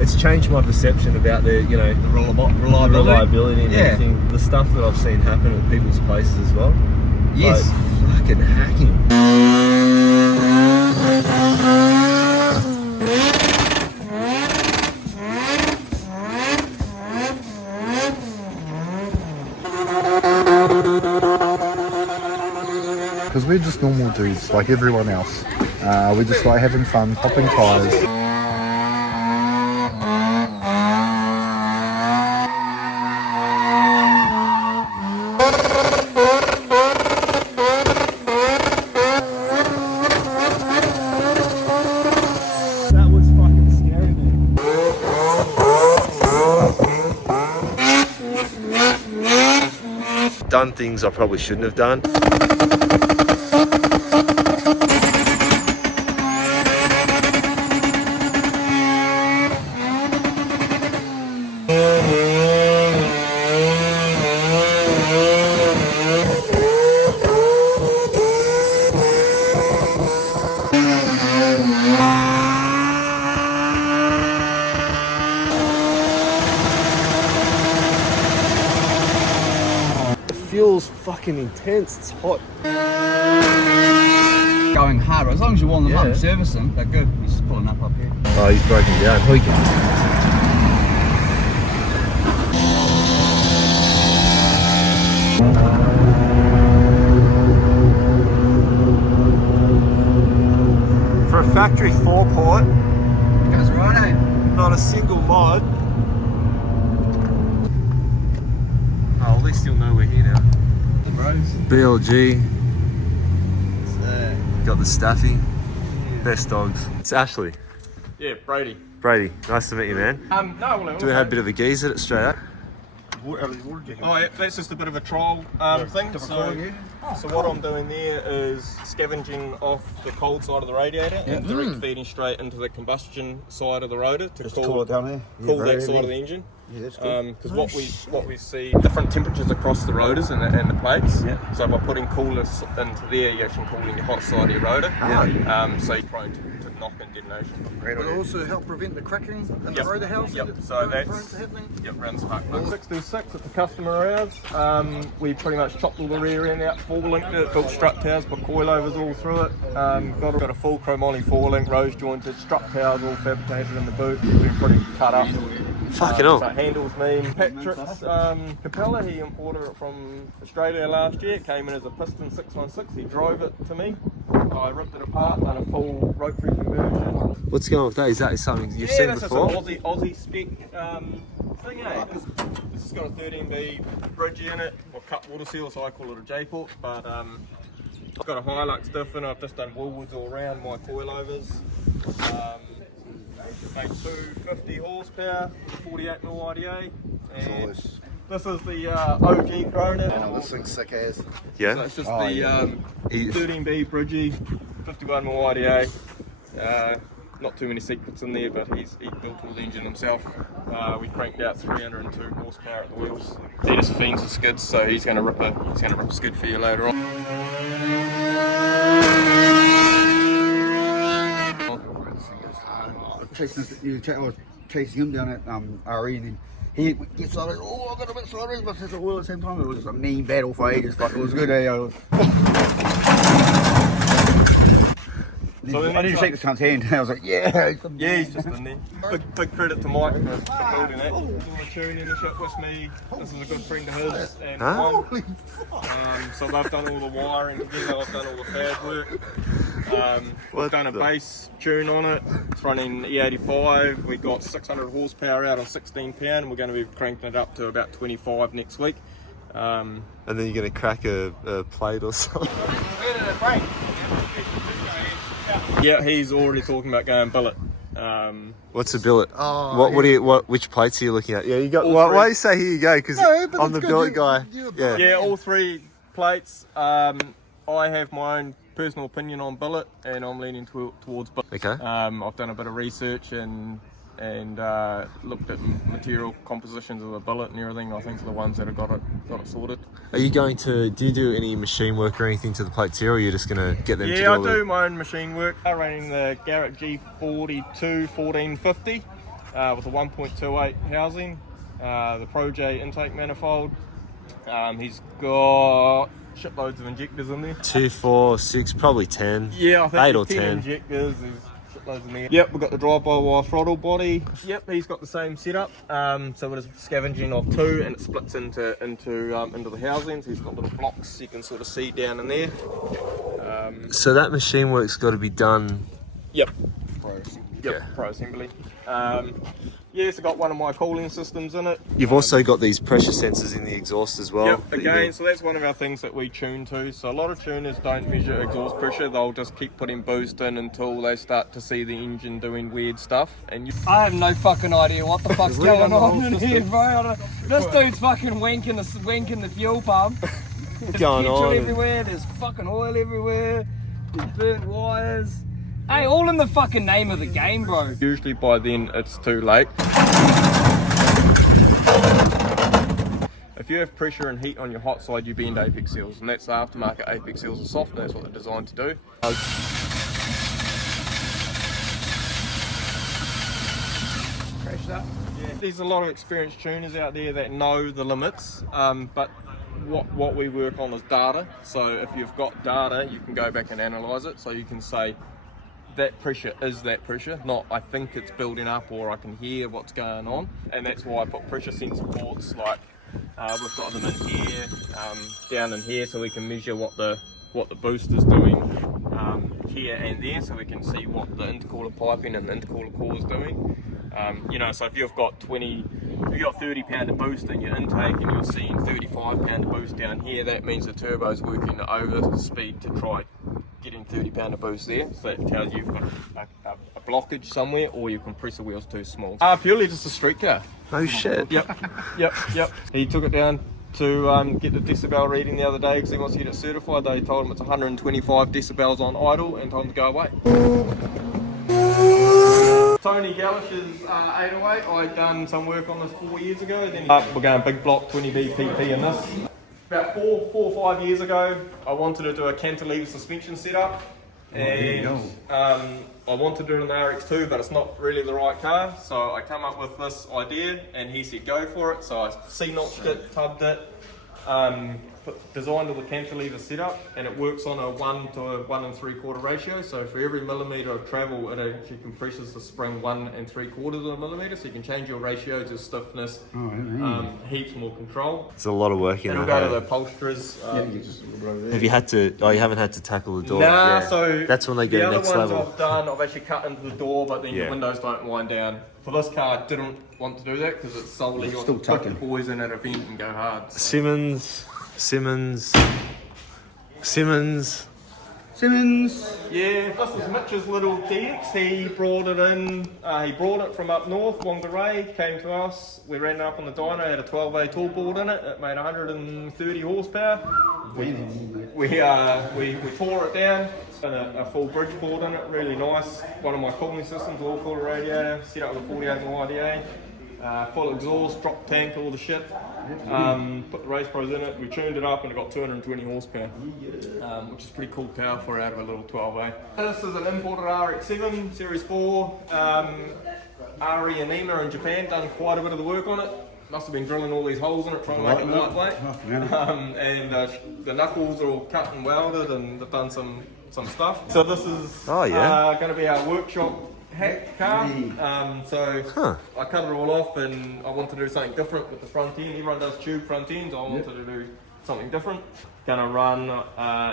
It's changed my perception about the, you know, reliability and everything. The stuff that I've seen happen at people's places as well. Yes. Like, fucking hacking. Because we're just normal dudes like everyone else. We just like having fun, popping tyres. That was fucking scary, man. Done things I probably shouldn't have done. Feels fucking intense. It's hot. Going harder. As long as you warm them up and service them, they're good. He's just pulling up here. Oh, he's broken down. Hoogan. For a factory forecourt, Goes right, eh? not a single mod. Oh, at least you'll know we're here now. The bros. BLG. Got the Staffy. Best dogs. It's Ashley. Yeah, Brady. Brady, nice to meet you, man. Do we have a bit of a geezer at it straight up? Oh yeah, that's just a bit of a trial thing. So what I'm doing there is scavenging off the cold side of the radiator and direct feeding straight into the combustion side of the rotor to cool it down there. cool that side of the engine. Yeah, that's good. Because what we see different temperatures across the rotors and the plates. Yeah. So by putting coolness into there, you're actually cooling the hot side of your rotor. So you're prone to knock and detonation. It'll also help prevent the cracking in the rotor house. So that's around the spark plug. 626 at the customer hours. We pretty much chopped all the rear end out, full linked it, built strut towers, put coilovers all through it. Got a full chromoly 4-link, rose jointed, strut towers all fabricated in the boot. Been pretty cut up. Fucking hell. So handles mean. Patrick's Capella, he imported it from Australia last year. It came in as a piston 616. He drove it to me. I ripped it apart, done a full rotary conversion. What's going on with that? Is that something you've seen before? Yeah, that's an Aussie spec thing, eh? This has got a 13B bridge in it, or cut water seal, so I call it a J-port. But I've got a Hilux diff in it. I've just done Woolwoods all around, my coilovers. Made 250 horsepower, 48mm IDA. And this is the OG Cronin. Oh, this thing's sick as. Yeah. So it's just the 13B Bridgie, 51mm IDA. Not too many secrets in there, but he built all the engine himself. We cranked out 302 horsepower at the wheels. He just fiends the skids, so he's going to rip a skid for you later on. I was chasing him down at RE, and then he gets sideways. Oh, I got a bit sideways, but at the wheel at the same time. It was just a mean battle for ages, but it was good. So I didn't shake this cunt's hand. I was like, yeah. Yeah, he's just in there. Big credit to Mike for building that. All the tuning and shit with me. This is a good friend of his. And so they've done all the wiring together. I've done all the pad work. We've done a bass tune on it. It's running E85. We got 600 horsepower out on 16 pound, and we're going to be cranking it up to about 25 next week. And then you're going to crack a plate or something. Yeah, he's already talking about going billet. What's a billet? Which plates are you looking at? Yeah, you got. Why do you say here you go? Because I'm the billet guy. Yeah, all three plates. I have my own personal opinion on billet, and I'm leaning towards billet. Okay. I've done a bit of research and and looked at material compositions of the billet and everything. I think are the ones that have got it sorted. Are you going to, do you do any machine work or anything to the plates here, or are you just going to get them to do Yeah, I all do my own machine work. I'm running the Garrett G42 1450 with a 1.28 housing, the Pro J intake manifold. He's got shitloads of injectors in there. 2, 4, 6, probably 10. Yeah, I think 8 or 10 10 injectors. There's shitloads in there. Yep, we've got the drive-by-wire throttle body. Yep, he's got the same setup. So we're just scavenging off 2, and it splits into the housings. He's got little blocks you can sort of see down in there. So that machine work's got to be done. Yep. Yep, Pro Assembly. Yes, I've got one of my cooling systems in it. You've also got these pressure sensors in the exhaust as well. Yep, again, so that's one of our things that we tune to. So a lot of tuners don't measure exhaust pressure. They'll just keep putting boost in until they start to see the engine doing weird stuff. And I have no fucking idea what the fuck's going on in here, bro. This dude's fucking wanking the fuel pump. There's going petrol on everywhere, there's fucking oil everywhere, there's burnt wires. Hey, all in the fucking name of the game, bro. Usually by then it's too late. If you have pressure and heat on your hot side, you bend apex seals, and that's the aftermarket apex seals are soft, and that's what they're designed to do. Crash that. Yeah. There's a lot of experienced tuners out there that know the limits, but what we work on is data. So if you've got data, you can go back and analyse it, so you can say, that pressure is that pressure, not I think it's building up or I can hear what's going on. And that's why I put pressure sensor ports, like we've got them in here, down in here, so we can measure what the boost is doing here and there, so we can see what the intercooler piping and the intercooler core is doing. You know, so if you've got 30 pound of boost in your intake and you're seeing 35 pound of boost down here, that means the turbo's working over speed to try getting 30 pound of boost there. So that tells you you've got a blockage somewhere, or your compressor wheel's too small. Purely just a street car. Oh shit. Yep. He took it down to get the decibel reading the other day because he wants to get it certified. They told him it's 125 decibels on idle and told him to go away. Tony Gallish's 808, I done some work on this 4 years ago. Then we're going big block 20B PP in this. About four or 5 years ago, I wanted to do a cantilever suspension setup, and I wanted to do an RX2, but it's not really the right car. So I come up with this idea, and he said go for it. So I C-notched it, tubbed it, designed all the cantilever setup, and it works on a 1 to 1 3/4 ratio. So for every millimetre of travel, it actually compresses the spring 1 3/4 of a millimetre. So you can change your ratio to stiffness, heaps more control. There's a lot of work in and that. It'll go to the upholsterers. Have you had to? Oh, you haven't had to tackle the door. Nah, yeah. so that's when they go the next other ones level. I've done, I've actually cut into the door, but then Yeah. the windows don't wind down. For this car, I didn't want to do that because it's solely on 50 boys in at an event and go hard. Simmons. Yeah, this is Mitch's little DX. He brought it in. He brought it from up north, Whangarei. Came to us. We ran it up on the dyno. Had a 12A tool board in it. It made 130 horsepower. We tore it down. And a full bridge board in it. Really nice. One of my cooling systems, all cooler radiator. Set up with a 48mm IDA. Full exhaust, drop tank, all the shit. Put the race pros in it. We tuned it up and it got 220 horsepower, which is pretty cool power for out of a little 12A. This is an imported RX7 Series 4. RE and Nima in Japan done quite a bit of the work on it. Must have been drilling all these holes in it trying to make it lightweight. And the knuckles are all cut and welded, and they've done some stuff. So this is going to be our workshop hack car. I cut it all off, and I wanted to do something different with the front end. Everyone does tube front ends. I wanted to do something different. Gonna run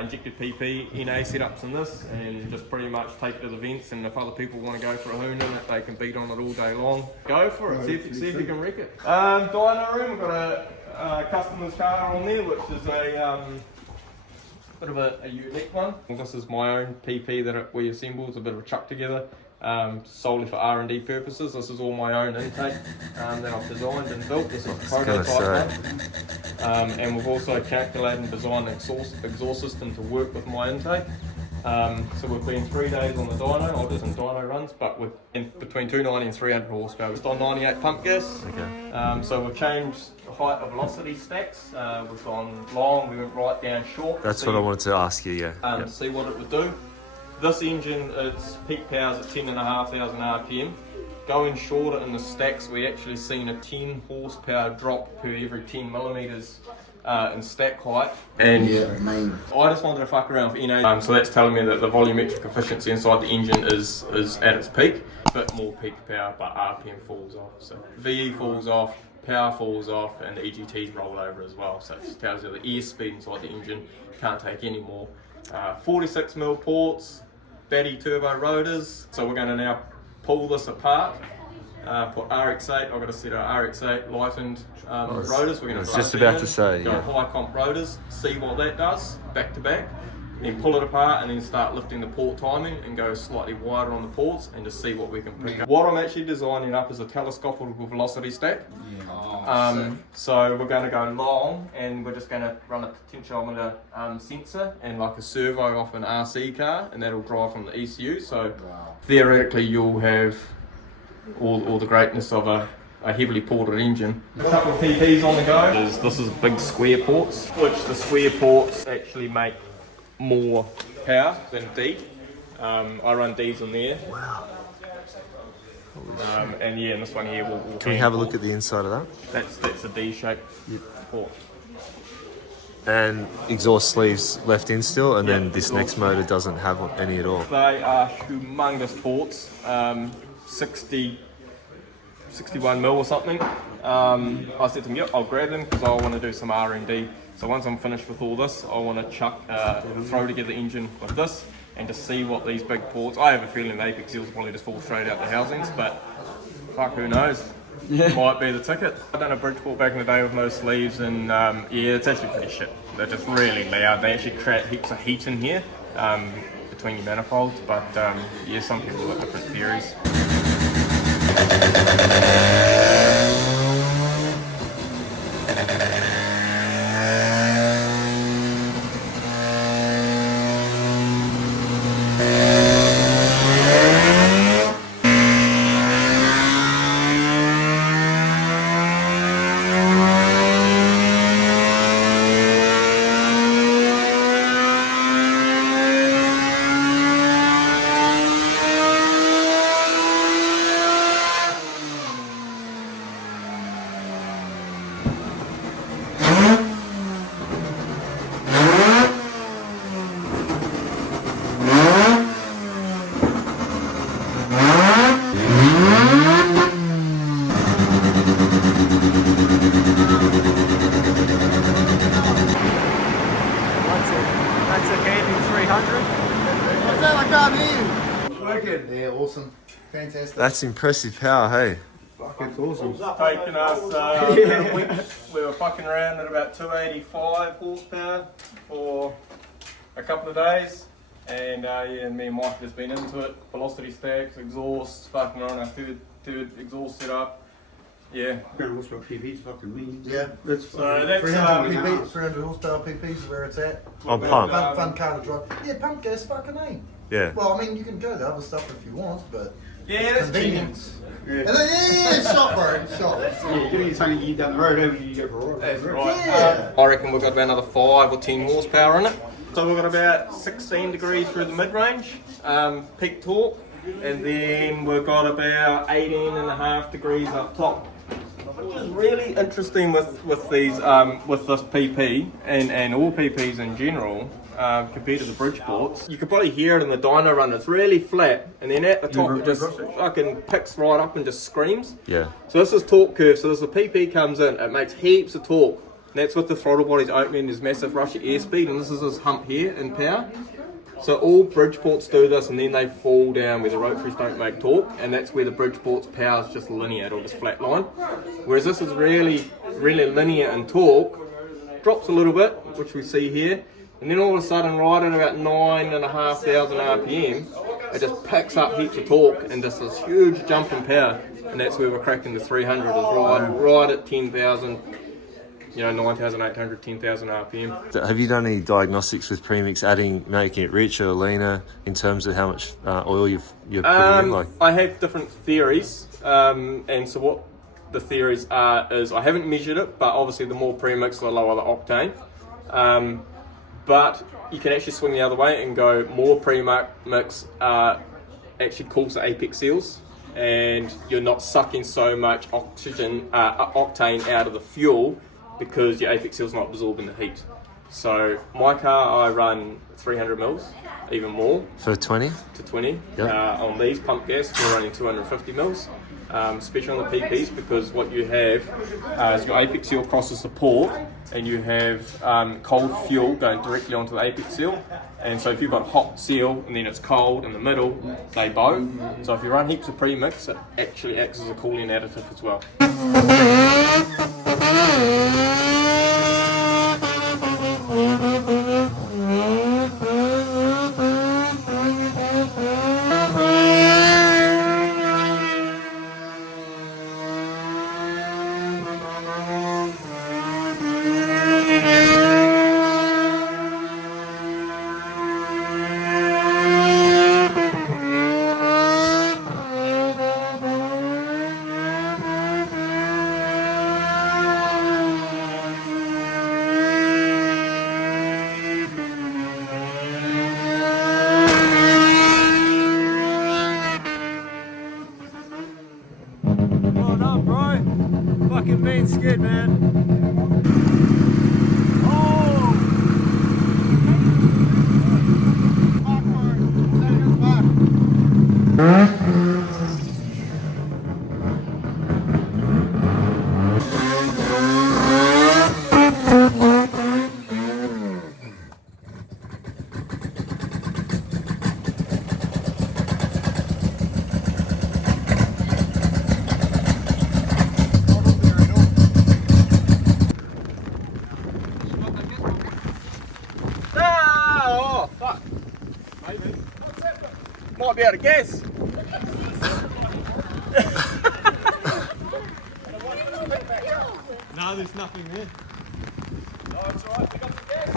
injected PP NA setups in this, and just pretty much take it to the vents. And if other people want to go for a hoon in it, they can beat on it all day long. Go for it. See if you can wreck it. Dyno room. We've got a customer's car on there, which is a bit of a unique one. This is my own PP that we assemble. It's a bit of a chuck together. Solely for R&D purposes. This is all my own intake that I've designed and built. This is the prototype one. And we've also calculated and designed an exhaust system to work with my intake. So we've been 3 days on the dyno, or different dyno runs, but we're in between 290 and 300 horsepower. We're on 98 pump gas. Okay. So we've changed the height of velocity stacks. We've gone long, we went right down short. That's what I wanted to ask you, yeah. To see what it would do. This engine, its peak power's at 10,500 RPM. Going shorter in the stacks, we actually seen a 10 horsepower drop per every 10 millimeters in stack height. And I just wanted to fuck around with NA. So that's telling me that the volumetric efficiency inside the engine is at its peak. A bit more peak power, but RPM falls off. So VE falls off, power falls off, and the EGTs roll over as well. So it just tells you the airspeed inside the engine can't take any more. 46mm ports, batty turbo rotors. So we're going to now pull this apart. Put RX8, I've got a set of RX8 lightened rotors. We're going to just about to say, go high comp rotors, see what that does back to back, then pull it apart and then start lifting the port timing and go slightly wider on the ports and just see what we can pick up. What I'm actually designing up is a telescopical velocity stack. So we're going to go long and we're just going to run a potentiometer sensor and like a servo off an RC car, and that'll drive from the ECU. So theoretically you'll have all the greatness of a heavily ported engine. A couple of PPs on the go. This is big square ports, which the square ports actually make more power than D. I run Ds on there. Wow. And yeah, and this one here will Can we have a look at the inside of that? That's a D-shaped port. And exhaust sleeves left in still, and then this next motor doesn't have any at all. They are humongous ports. 61 mil or something. I said to them, yep, I'll grab them because I want to do some R&D. So once I'm finished with all this, I want to throw together the engine with this and to see what these big ports. I have a feeling the Apex seals will probably just fall straight out the housings, but fuck, who knows? Might be the ticket. I've done a Bridgeport back in the day with no sleeves, and yeah, it's actually pretty shit. They're just really loud. They actually create heaps of heat in here between your manifolds, but yeah, some people have different theories. Yeah, awesome. Fantastic. That's impressive power, hey? It's awesome. It's taken us about a week. We were fucking around at about 285 horsepower for a couple of days. And yeah, and me and Mike has been into it. Velocity stacks, exhaust, fucking on our third exhaust setup. Yeah. 300 horsepower PP's fucking mean. Yeah, That's So that's 300 horsepower PPs is where it's at. On pump. Fun car to drive. Yeah, pump gas, fucking A. Yeah. Well, I mean, you can go the other stuff if you want, but yeah, it's that's convenience. And then, yeah, shot, bro, shot. Yeah, you do something you down the road, over you go for a ride. That's right. Yeah. I reckon we've got about another 5 or 10 horsepower in it. So we've got about 16 degrees through the mid-range, peak torque, and then we've got about 18.5 degrees up top. Which is really interesting with these with this PP and all PPs in general compared to the Bridgeports. You could probably hear it in the dyno run. It's really flat, and then at the top it just fucking picks right up and just screams. Yeah. So this is torque curve. So as the PP comes in, it makes heaps of torque. And that's with the throttle body's opening. There's massive rush of airspeed, and this is this hump here in power. So all Bridgeports do this, and then they fall down where the rotaries don't make torque, and that's where the Bridgeport's power is just linear or just flat line. Whereas this is really linear in torque, drops a little bit, which we see here, and then all of a sudden, right at about 9,500 RPM, it just picks up heaps of torque and just this huge jump in power, and that's where we're cracking the 300 is right at 10,000. 9,800, 10,000 RPM. Have you done any diagnostics with premix, making it richer or leaner in terms of how much oil you're putting in? Like, I have different theories, and so what the theories are is I haven't measured it, but obviously the more premix, the lower the octane. But you can actually swing the other way and go more premix actually cools the apex seals, and you're not sucking so much octane out of the fuel because your apex seal's not absorbing the heat. So my car, I run 300 mils, even more. for 20? To 20. Yep. On these pump gas, we're running 250 mils, especially on the PPs, because what you have is your apex seal crosses the port, and you have cold fuel going directly onto the apex seal. And so if you've got a hot seal and then it's cold in the middle, they bow. So if you run heaps of premix, it actually acts as a cooling additive as well. Well done, bro. Fucking being scared, man. Oh, fuck. Maybe. Might be out of gas. No, there's nothing there. No, it's alright. Pick up the gas.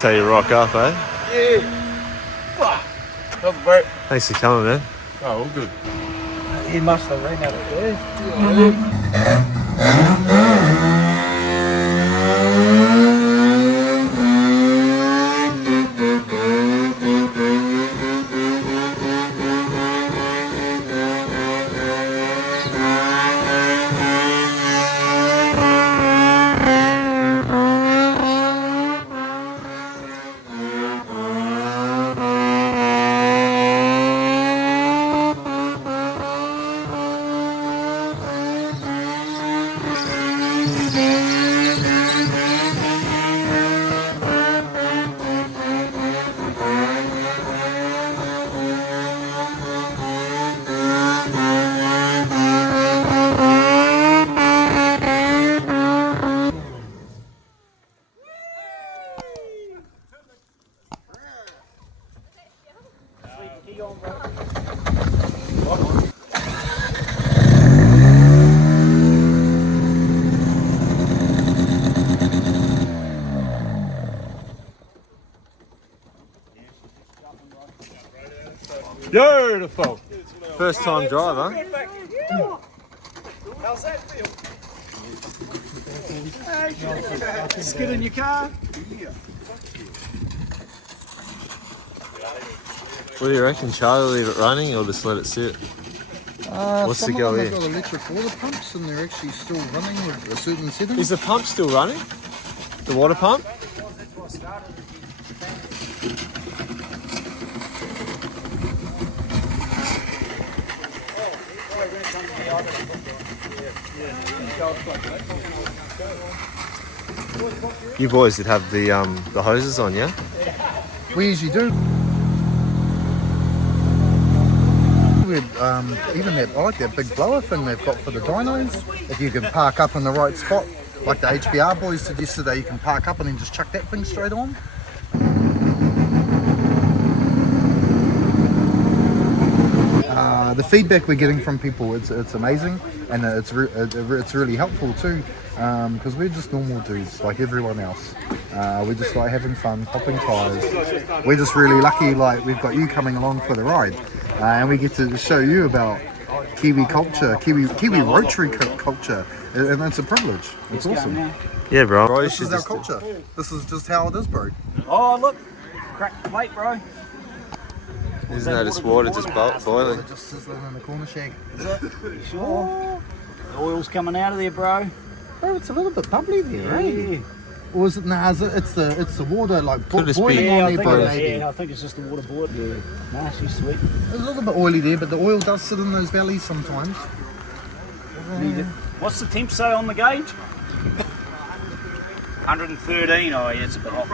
Tell you rock up, eh? Yeah. Fuck. That was great. Thanks for coming, man. Oh, all good. He must have ran out of gas. Beautiful. First time drive, huh? How's that feel? Just get in your car. What do you reckon, Charlie? Leave it running or just let it sit? What's the go Some of them here? have got electric water pumps and they're actually still running with a certain setting. Is the pump still running? The water pump? You boys did have the hoses on, yeah? We usually do. with even that, I like that big blower thing they've got for the dynos. If you can park up in the right spot, like the HBR boys suggested that you can park up and then just chuck that thing straight on. The feedback we're getting from people, it's amazing, and it's really helpful too, because we're just normal dudes like everyone else. We just like having fun, popping tyres. We're just really lucky, like we've got you coming along for the ride, and we get to show you about Kiwi culture, Kiwi Rotary culture, and it's a privilege. It's awesome. Yeah, bro. This is our culture. This is just how it is, bro. Oh, look. Cracked the plate, bro. Isn't that just water just boiling? Just sizzling in the corner shack. Is it? Sure. The oil's coming out of there, bro. Bro, it's a little bit bubbly there, eh? Or is it? Nah, it's the water like boiling on there, bro. Yeah, I think it's just the water boiling. Yeah, nice, sweet. It's a little bit oily there, but the oil does sit in those valleys sometimes. What's the temp say on the gauge? 113. Oh, yeah, it's a bit hot.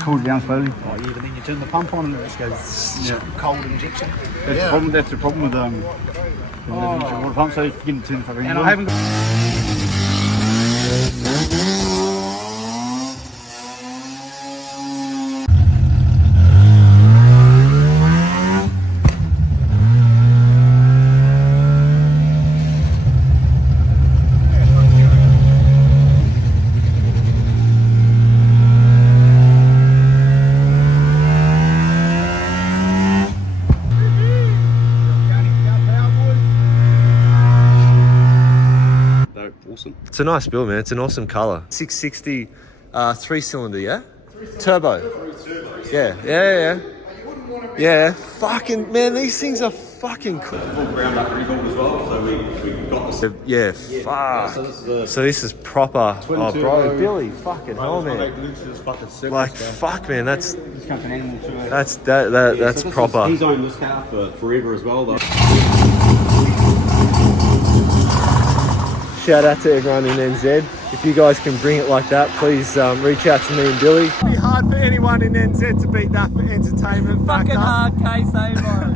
Cool down slowly. Oh, yeah, but then you turn the pump on and it just goes cold injection. That's the problem with water pump. So you can turn the fucking. And I haven't got. It's a nice build, man. It's an awesome colour. 660, 3-cylinder, yeah? Turbo. Yeah. Yeah, fucking, man, these things are fucking cool. Full ground up rebuild as well, so we got this. Yeah, fuck. So this is proper. Oh, bro, Billy, fucking hell, man. Like, fuck, man, that's proper. He's owned this car for forever as well, though. Shout out to everyone in NZ. If you guys can bring it like that, please reach out to me and Billy. It'd be hard for anyone in NZ to beat that for entertainment. Fucking hard case, eh, bro?